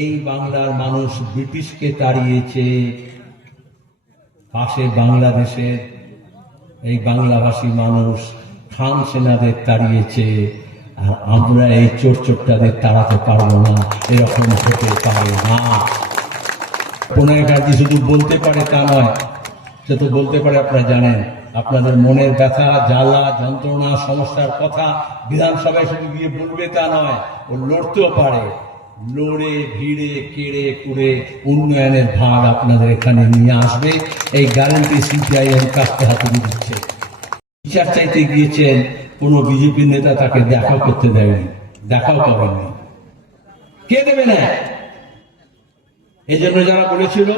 এই বাংলার মানুষ ব্রিটিশকে তাড়িয়েছে, পাশে বাংলাদেশের এই বাংলাভাষী মানুষ খান সেনাদের তাড়িয়েছে, আর আমরা এই চোরটাদের তাড়াতে পারবো না। এরকম হতে পারে না। প্রণয় গান্ধী শুধু বলতে পারে তা নয়, সে তো বলতে পারে, আপনারা জানেন, আপনাদের মনের ব্যথা, জ্বালা, যন্ত্রণা, সমস্যার কথা বিধানসভায় শুধু গিয়ে বলবে তা নয়, ও লড়তেও পারে। লড়ে ভিড়ে কেড়ে কুড়ে উন্নয়নের ভাগ আপনাদের এখানে নিয়ে আসবে, এই গ্যারান্টি সিপিআইএম কাছে হাতে দিচ্ছে। বিচার চাইতে গিয়েছেন, কোন বিজেপির নেতা তাকে দেখা করতে দেয়নি, দেখাও করেননি। কে দেবে না? এই জন্য যারা বলেছিল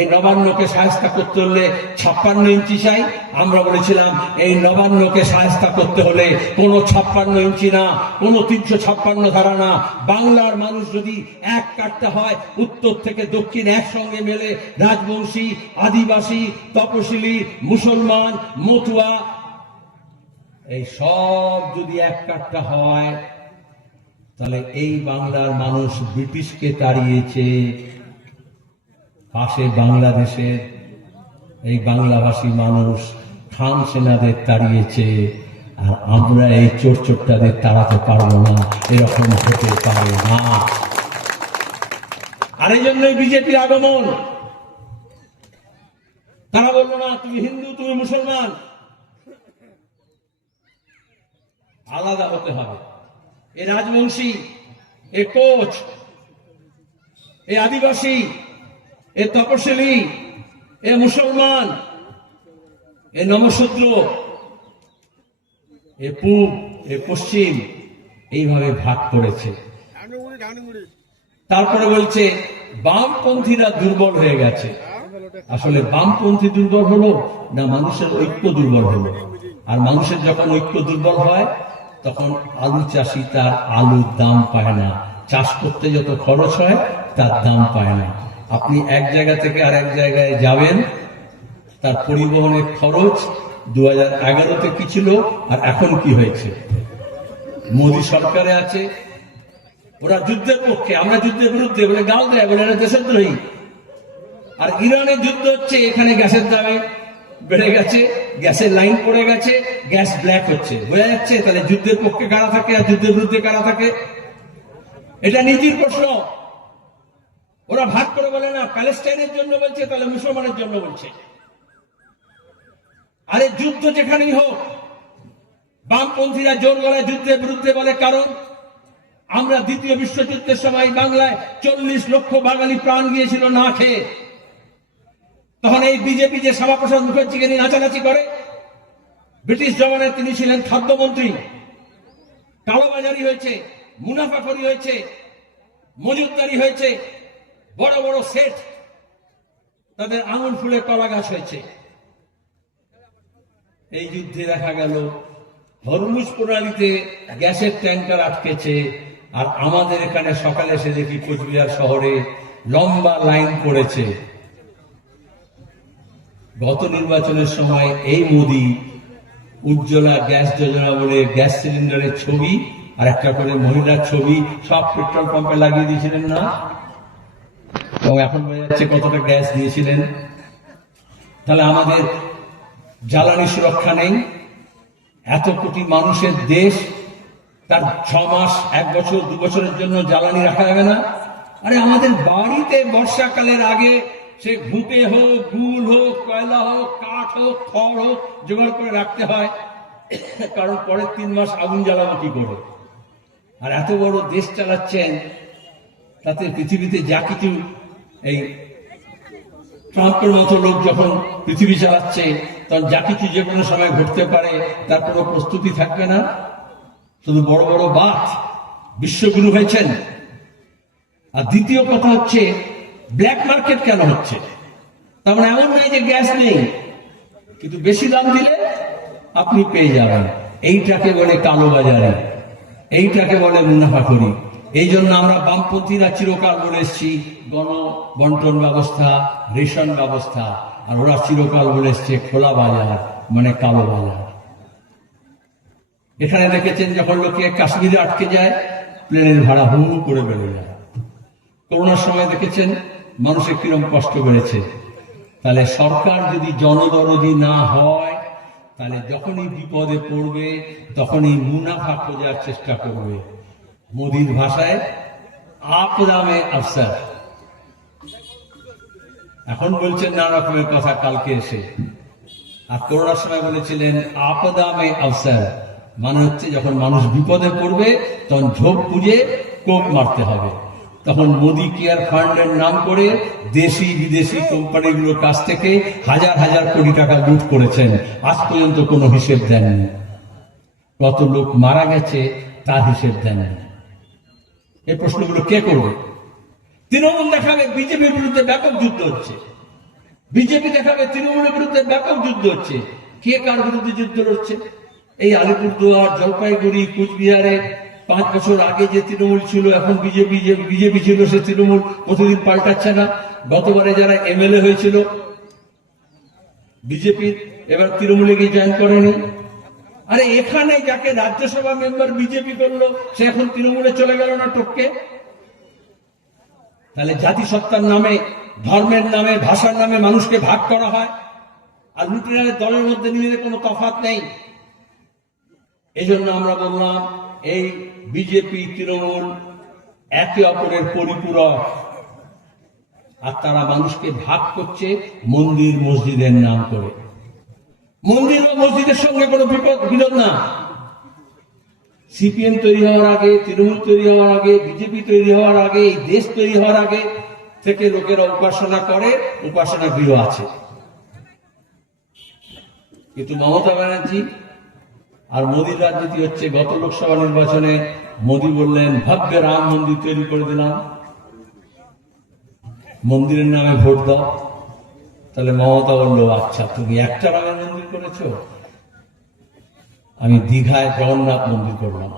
এই নবান্নকে সাহায্য করতে হলে 56 ইঞ্চি চাই, আমরা বলেছিলাম এই নবান্নকে সাহায্য করতে হলে কোন 56 ইঞ্চি না, কোন 356 ধারা না। বাংলার মানুষ যদি এক কাটতে হয়, উত্তর থেকে দক্ষিণ একসঙ্গে মেলে, রাজবংশী, আদিবাসী, তপশিলি, মুসলমান, মতুয়া, এই সব যদি এক কাটতে হয়, তাহলে এই বাংলার মানুষ ব্রিটিশকে তাড়িয়েছে, পাশে বাংলাদেশের এই বাংলাভাষী মানুষ খান সেনাদের তাড়িয়েছে, আর আমরা এই চোরটাদের তাড়াতে পারবো না। এরকম হতে পারে না। আর এই জন্যই বিজেপির আগমন। তারা বললো না তুমি হিন্দু, তুমি মুসলমান, আলাদা হতে হবে। এ রাজবংশী, এ কোচ, এ আদিবাসী, এ তপশিলি, এ মুসলমান, এ নমশূদ্র, এ পূব, এ পশ্চিম, এইভাবে ভাগ করেছে। তারপরে বলছে বামপন্থীরা দুর্বল হয়ে গেছে। আসলে বামপন্থী দুর্বল হলো না, মানুষের ঐক্য দুর্বল হলো। আর মানুষের যখন ঐক্য দুর্বল হয়, তখন আলু চাষি তার আলুর দাম পায় না। চাষ করতে যত খরচ হয়, তার দাম পায় না। আপনি এক জায়গা থেকে আর এক জায়গায় যাবেন, তার পরিবহনের খরচ 2011-তে কি ছিল আর এখন কি হয়েছে। মোদী সরকারে আছে, ওরা যুদ্ধের পক্ষে, আমরা যুদ্ধের বিরুদ্ধে বলে গাল দেয়, বলে এরা দেশদ্রোহী। আর ইরানের যুদ্ধ হচ্ছে, এখানে গ্যাসের দামে বেড়ে গেছে, গ্যাসের লাইন পড়ে গেছে, গ্যাস ব্ল্যাক হচ্ছে। বোঝা যাচ্ছে তাহলে যুদ্ধের পক্ষে কারা থাকে আর যুদ্ধের বিরুদ্ধে কারা থাকে। এটা নীতির প্রশ্ন। ওরা ভাগ করে বলে না প্যালেস্টাইনের জন্য বলছে, তাহলে মুসলমানের জন্য বলছে। আরে যুদ্ধ যেখানেই হোক, বামপন্থীরা জোর গলায় যুদ্ধের বিরুদ্ধে বলে, কারণ আমরা দ্বিতীয় বিশ্বযুদ্ধের সময় বাংলায় 40 লক্ষ বাঙালি প্রাণ গিয়েছিল না খেয়ে। তখন এই বিজেপি যে শ্যামাপ্রসাদ মুখার্জিকে নিয়ে নাচানাচি করে, ব্রিটিশ জমানায় তিনি ছিলেন খাদ্যমন্ত্রী, কালোবাজারি হয়েছে, মুনাফাখরি হয়েছে, মজুতদারি হয়েছে, বড় বড় সেট, তাদের আঙুল ফুলে কলা গাছ হয়েছে। এই যুদ্ধে দেখা গেল হরমুজ প্রণালীতে গ্যাসের ট্যাঙ্কার আটকেছে, আর আমাদের এখানে সকালে এসে দেখি কোচবিহার শহরে লম্বা লাইন পড়েছে। গত নির্বাচনের সময় এই মোদি উজ্জ্বলা গ্যাস যোজনা বলে গ্যাস সিলিন্ডারের ছবি আর একটা করে মহিলার ছবি সব পেট্রোল পাম্পে লাগিয়ে দিয়েছিলেন না? এবং এখন বোঝা যাচ্ছে কতটা গ্যাস দিয়েছিলেন। তাহলে আমাদের জ্বালানি সুরক্ষা নেই। এত কোটি মানুষের দেশ, তার 6 মাস, 1 বছর, 2 বছরের জন্য জ্বালানি রাখা যাবে না? আরে আমাদের বাড়িতে বর্ষাকালের আগে সে ঘুঁটে হোক, গুল হোক, কয়লা হোক, কাঠ হোক, খড় হোক, জোগাড় করে রাখতে হয়, কারণ পরের 3 মাস আগুন জ্বালাবো কি করে। আর এত বড় দেশ চালাচ্ছেন, তাতে পৃথিবীতে যা কিছু, এই ট্রাম্পের মতো লোক যখন পৃথিবী চালাচ্ছে, তখন যা কিছু যে কোনো সময় ঘটতে পারে, তার কোনো প্রস্তুতি থাকবে না। শুধু বড় বড় বাত, বিশ্বগুরু হয়েছেন। আর দ্বিতীয় কথা হচ্ছে, ব্ল্যাক মার্কেট কেন হচ্ছে? তার মানে এমন নয় যে গ্যাস নেই, কিন্তু বেশি দাম দিলে আপনি পেয়ে যাবেন। এইটাকে বলে কালোবাজারি, এইটাকে বলে মুনাফাখরি। এই জন্য আমরা বামপন্থীরা চিরকাল বলে এসছি গণ বন্টন ব্যবস্থা, রেশন ব্যবস্থা, আর ওরা চিরকাল বলে এসছে খোলা বাজার, মানে কালো বাজার। এখানে দেখেছেন যখন লোকে কাশ্মীরে আটকে যায়, প্লেনের ভাড়া হুম করে বেড়ে যায়। করোনার সময় দেখেছেন মানুষের কিরম কষ্ট বেড়েছে। তাহলে সরকার যদি জনদরদি না হয়, তাহলে যখনই বিপদে পড়বে তখনই মুনাফা খোঁজার চেষ্টা করবে। মোদির ভাষায় আপদা মে আফসার। এখন বলছেন নানা রকমের কথা কালকে এসে, আর করোনার সময় বলেছিলেন আপদা মে আফসার, মানে হচ্ছে যখন মানুষ বিপদে পড়বে তখন ঝোপ বুঝে কোপ মারতে হবে। তখন মোদি কেয়ার ফান্ডের নাম করে দেশি বিদেশি কোম্পানিগুলোর কাছ থেকে হাজার হাজার কোটি টাকা লুট করেছেন, আজ পর্যন্ত কোনো হিসেব দেননি। কত লোক মারা গেছে তার হিসেব দেননি। এই প্রশ্নগুলো কে করবে? তৃণমূল দেখাবে বিজেপির বিরুদ্ধে ব্যাপক যুদ্ধ হচ্ছে, বিজেপি দেখাবে তৃণমূলের বিরুদ্ধে ব্যাপক যুদ্ধ হচ্ছে। কে কার বিরুদ্ধে যুদ্ধ লড়ছে? এই আলিপুরদুয়ার, জলপাইগুড়ি, কুচবিহারে 5 বছর আগে যে তৃণমূল ছিল, এখন বিজেপি ছিল, সে তৃণমূল প্রতিদিন পাল্টাচ্ছে না। গতবারে যারা এমএলএ হয়েছিল বিজেপির, এবার তৃণমূলে গিয়ে জয়েন করেনি। আরে এখানে যাকে রাজ্যসভা মেম্বার বিজেপি করলো, সে এখন তৃণমূলে চলে গেল না টপকে। তাহলে জাতিসত্তার নামে, ধর্মের নামে, ভাষার নামে মানুষকে ভাগ করা হয়, আর লুটেরাদের দলের মধ্যে নিজেদের কোনো তফাৎ নেই। এই জন্য আমরা বললাম এই বিজেপি তৃণমূল একে অপরের পরিপূরক, আর তারা মানুষকে ভাগ করছে মন্দির মসজিদের নাম করে। মন্দির ও মসজিদের সঙ্গে কোনো বিরোধ না। সিপিএম তৈরি হওয়ার আগে, তৃণমূল তৈরি হওয়ার আগে, বিজেপি তৈরি হওয়ার আগে, এই দেশ তৈরি হওয়ার আগে থেকে লোকেরা উপাসনা করে, উপাসনা গৃহ আছে। কিন্তু মমতা ব্যানার্জি আর মোদীর রাজনীতি হচ্ছে, গত লোকসভা নির্বাচনে মোদী বললেন ভব্য রাম মন্দির তৈরি করে দিলাম, মন্দিরের নামে ভোট দাও। তাহলে মমতা বললো আচ্ছা তুমি একটা রামের মন্দির করেছো, আমি দীঘায় জগন্নাথ মন্দির করলাম।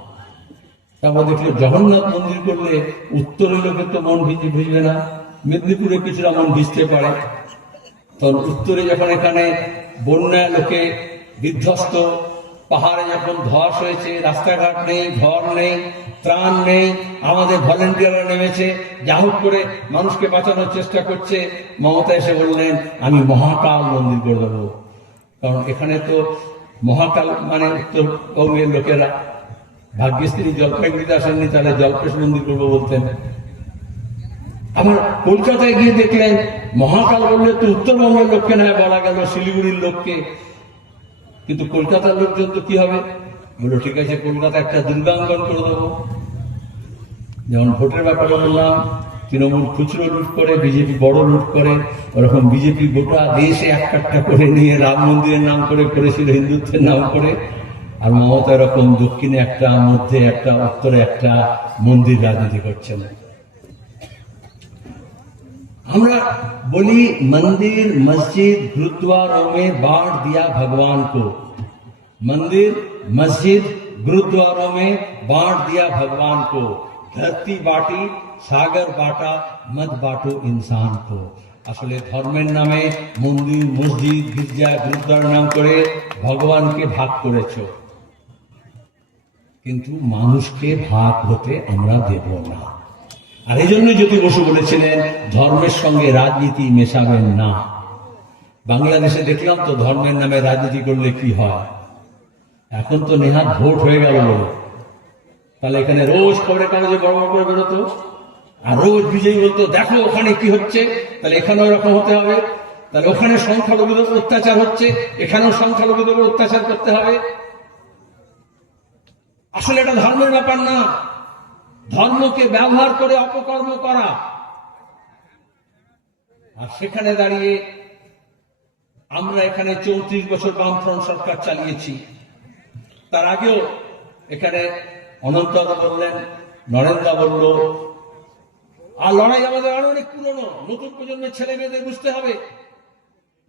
তারপর দেখলো জগন্নাথ মন্দির করলে উত্তরের লোকের তো মন ভিজবে না, মেদিনীপুরে কিছুটা মন ভিজতে পারে। তখন উত্তরে যখন এখানে বন্যায় লোকে বিধ্বস্ত, পাহাড়ে যখন ধস হয়েছে, রাস্তাঘাট নেই, ঘর নেই, ত্রাণ নেই, আমাদের ভলেন্টিয়াররা নেমেছে, যা হোক করে মানুষকে বাঁচানোর চেষ্টা করছে। মমতা এসে বললেন আমি মহাকাল মন্দির করে দেবো। কারণ এখানে তো মহাকাল মানে উত্তরবঙ্গের লোকেরা, ভাগ্যিস তিনি জলপাইগুড়িতে আসেননি, তাহলে জলপেশ মন্দির করবো বলতেন। আবার কলকাতায় গিয়ে দেখলেন মহাকাল বললে তো উত্তরবঙ্গের লোককে না বলা গেল, শিলিগুড়ির লোককে। কিন্তু কলকাতার লোকজন তো কি হবে, বললো ঠিক আছে কলকাতা একটা দুর্গাঙ্গন করে দেবো। যেমন ভোটের ব্যাপারে বললাম তৃণমূল খুচরো লুট করে, বিজেপি বড় লুট করে, ওরকম বিজেপি গোটা দেশে একটা করে নিয়ে রাম মন্দিরের নাম করে করেছিল, হিন্দুত্বের নাম করে। আর মমতা এরকম দক্ষিণে একটা, মধ্যে একটা, উত্তরে একটা মন্দির রাজনীতি করছেন। আমরা বলি मंदिर मस्जिद गुरुद्वारों में बांट दिया भगवान को, मंदिर मस्जिद गुरुद्वारों में बांट दिया भगवान को, धरती बाटी सागर बाटा मत बाटो इंसान को। আসলে ধর্মের নামে মন্দির মসজিদ গির্জা গুরুদ্বার নাম করে ভগবানকে ভাগ করেছো, কিন্তু মানুষকে ভাগ হতে আমরা দেব না। আর এই জন্য জ্যোতি বসু বলেছিলেন ধর্মের সঙ্গে রাজনীতি মেশাবেন না। বাংলাদেশে দেখলাম তো ধর্মের নামে রাজনীতি করলে কি হয়, এখন তো নেহাত ভোট হয়ে গেল বলে। তাহলে এখানে রোজ খবরের কাগজে বড় বড় করে বেরোতো, আর রোজ বিজয়ী বলতো দেখো ওখানে কি হচ্ছে, তাহলে এখানেও এরকম হতে হবে। তাহলে ওখানে সংখ্যালঘুদের উপর অত্যাচার হচ্ছে, এখানেও সংখ্যালঘুদের উপর অত্যাচার করতে হবে। আসলে এটা ধর্মের ব্যাপার না, ধর্মকে ব্যবহার করে অপকর্ম করা। আর সেখানে দাঁড়িয়ে আমরা এখানে 34 বছর বামফ্রন্ট সরকার চালিয়েছি। তার আগেও এখানে অনন্তদা বললেন, নরেন্দ্র বলল, আর লড়াই আমাদের আরো অনেক পুরনো, নতুন প্রজন্মের ছেলে মেয়েদের বুঝতে হবে।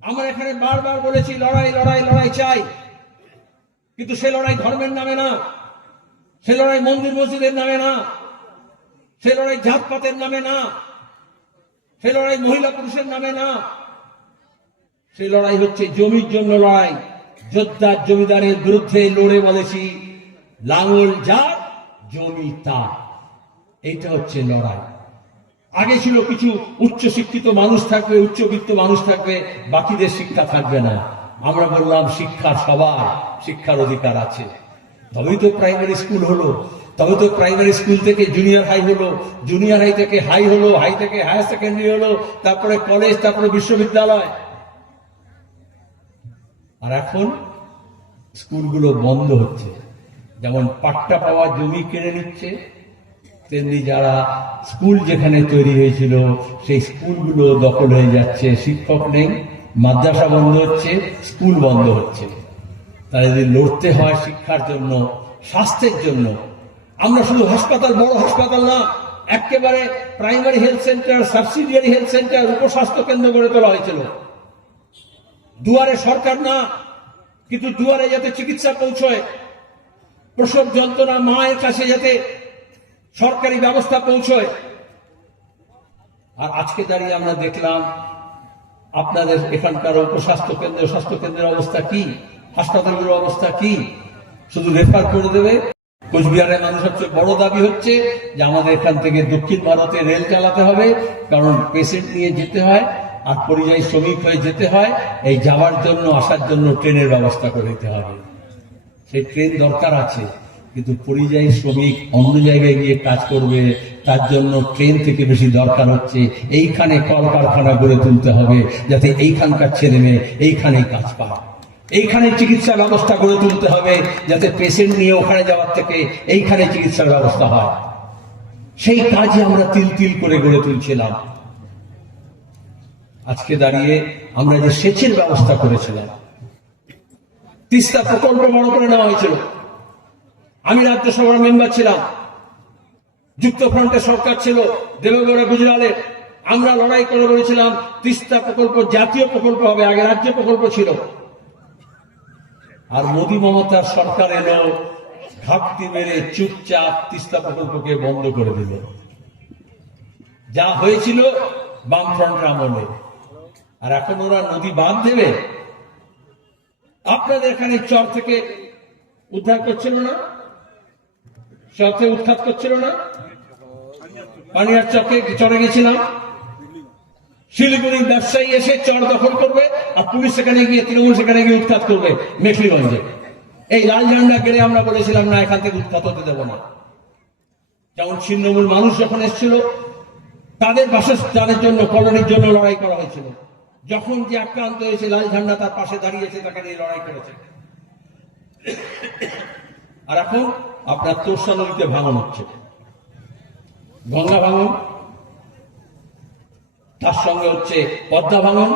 আমরা এখানে বারবার বলেছি লড়াই লড়াই লড়াই চাই, কিন্তু সে লড়াই ধর্মের নামে না, সে লড়াই মন্দির মসজিদের নামে না, সে লড়াই জাতপাতের নামে না, সে লড়াই মহিলা পুরুষের নামে না। সে লড়াই হচ্ছে জমির জন্য লড়াই। যোদ্ধা জমিদারের বিরুদ্ধে লড়ে বলেছি লাঙল যার জমি তার, এইটা হচ্ছে লড়াই। আগে ছিল কিছু উচ্চ শিক্ষিত মানুষ থাকবে, উচ্চবিত্ত মানুষ থাকবে, বাকিদের শিক্ষা থাকবে না। আমরা বললাম শিক্ষা সবার, শিক্ষার অধিকার আছে। তবেই তো প্রাইমারি স্কুল হলো, তবে তো প্রাইমারি স্কুল থেকে জুনিয়র হাই হলো, জুনিয়র হাই থেকে হাই হলো, হাই থেকে হায়ার সেকেন্ডারি হলো, তারপরে কলেজ, তারপরে বিশ্ববিদ্যালয়। আর এখন স্কুলগুলো বন্ধ হচ্ছে। যেমন পাট্টা পাওয়া জমি কেড়ে নিচ্ছে, তেমনি যারা স্কুল যেখানে তৈরি হয়েছিল সেই স্কুলগুলো দখল হয়ে যাচ্ছে। শিক্ষক নেই, মাদ্রাসা বন্ধ হচ্ছে, স্কুল বন্ধ হচ্ছে। তাহলে যদি লড়তে হয় শিক্ষার জন্য, স্বাস্থ্যের জন্য, আমরা শুধু হাসপাতাল, বড় হাসপাতাল না, একেবারে primary health centre, subsidiary health centre, উপস্বাস্থ্য কেন্দ্র গড়ে তোলা হয়েছিল। দুয়ারে সরকার না, কিন্তু দুয়ারে যাতে চিকিৎসা পৌঁছয়, প্রসব যন্ত্রণা মায়ের কাছে যাতে সরকারি ব্যবস্থা পৌঁছয়। আর আজকে দাঁড়িয়ে আমরা দেখলাম আপনাদের এখানকার উপস্বাস্থ্য কেন্দ্র, স্বাস্থ্য কেন্দ্রের অবস্থা কি, হাসপাতালগুলোর অবস্থা কি, শুধু রেফার করে দেবে। কোচবিহারের মানুষ সবচেয়ে বড় দাবি হচ্ছে যে আমাদের এখান থেকে দক্ষিণ ভারতে রেল চালাতে হবে, কারণ পেশেন্ট নিয়ে যেতে হয় আর পরিযায়ী শ্রমিক হয়ে যেতে হয়। এই যাওয়ার জন্য, আসার জন্য ট্রেনের ব্যবস্থা করে দিতে হবে। সেই ট্রেন দরকার আছে, কিন্তু পরিযায়ী শ্রমিক অন্য জায়গায় গিয়ে কাজ করবে, তার জন্য ট্রেন থেকে বেশি দরকার হচ্ছে এইখানে কলকারখানা গড়ে তুলতে হবে, যাতে এইখানকার ছেলে মেয়ে এইখানেই কাজ পায়। এইখানে চিকিৎসা ব্যবস্থা গড়ে তুলতে হবে, যাতে পেশেন্ট নিয়ে ওখানে যাওয়ার থেকে এইখানে চিকিৎসার ব্যবস্থা হয়। সেই কাজে আমরা তিল তিল করে গড়ে তুলছিলাম। আজকে দাঁড়িয়ে আমরা যে সেচের ব্যবস্থা করেছিলাম, তিস্তা প্রকল্প বড় করে নেওয়া হয়েছিল। আমি রাজ্যসভার মেম্বার ছিলাম, যুক্ত ফ্রন্টের সরকার ছিল দেবেগৌড়া গুজরালের। আমরা লড়াই করে বলেছিলাম তিস্তা প্রকল্প জাতীয় প্রকল্প হবে, আগে রাজ্য প্রকল্প ছিল। আর মোদী মমতার সরকার এলো, ঘাপটি মেরে চুপচাপ তিস্তা প্রকল্পকে বন্ধ করে দিল। যা হয়েছিল বামফ্রন্টের আমলে। আর এখন ওরা নদী বাঁধ দেবে। আপনাদের এখানে চর থেকে উদ্ধার করছিল না, চর থেকে উৎখাত করছিল না। পানিয়ার চকে চরে গেছিলাম, শিলিগুড়ির ব্যবসায়ী এসে চর দখল করবে, আর পুলিশ সেখানে গিয়ে, তৃণমূল সেখানে গিয়ে উৎখাত করবে মেখলিগঞ্জে। এই লাল ঝান্ডা গেড়ে আমরা বলেছিলাম না, এখান থেকে উৎখাত হতে দেব না। যেমন ছিন্নমূল মানুষ যখন এসেছিল, তাদের বাসস্থানের জন্য, কলোনির জন্য লড়াই করা হয়েছিল। যখন যে আক্রান্ত হয়েছে, লাল ঝান্ডা তার পাশে দাঁড়িয়েছে, তাকে নিয়ে লড়াই করেছে। আর এখন আপনার তোরসা নদীতে ভাঙন হচ্ছে, গঙ্গা ভাঙন, তার সঙ্গে হচ্ছে পদ্মা ভাঙন,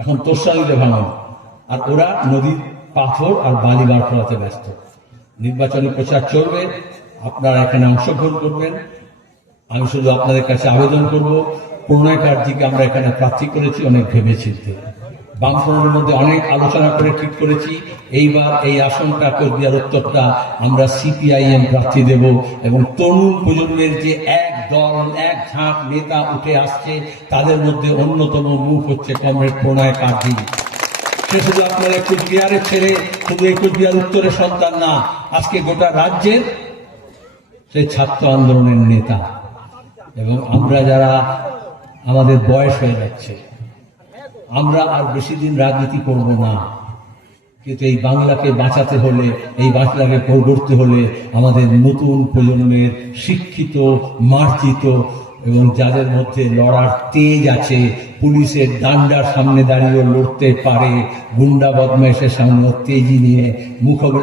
এখন তোরসা নদীতে ভাঙন। আর ওরা নদীর পাথর আর বালি বার করাতে ব্যস্ত। নির্বাচনী প্রচার চলবে, আপনারা এখানে অংশগ্রহণ করবেন। আমি শুধু আপনাদের কাছে আবেদন করব, প্রণয় কার্যিকে আমরা এখানে প্রার্থী করেছি অনেক ভেবেচিন্তে। বামফ্রন্টের মধ্যে অনেক আলোচনা করে ঠিক করেছি এইবার এই আসনটা, কোচবিহার উত্তরটা আমরা সিপিআইএম প্রার্থী দেব। এবং তরুণ প্রজন্মের যে এক দল, এক ঝাঁক নেতা উঠে আসছে, তাদের মধ্যে অন্যতম মুখ হচ্ছে কমরেড প্রণয় কার্যিক। সে শুধু আপনারা কোচবিহারের ছেলে, শুধু এই কোচবিহার উত্তরের সন্তান না, আজকে গোটা রাজ্যের সেই ছাত্র আন্দোলনের নেতা। এবং আমরা যারা, আমাদের বয়স হয়ে যাচ্ছে, আমরা আর বেশি দিন রাজনীতি করব না, কিন্তু এই বাংলাকে বাঁচাতে হলে, এই বাংলাকে গড়তে হলে আমাদের নতুন প্রজন্মের শিক্ষিত, মার্জিত এবং যাদের মধ্যে লড়ার তেজ আছে, পুলিশের ডান্ডার সামনে দাঁড়িয়েও লড়তে পারে, গুন্ডা বদমাইশের সামনে তেজি নিয়ে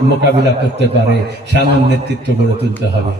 মোকাবিলা করতে পারে, সেমন নেতৃত্ব গড়ে তুলতে হবে।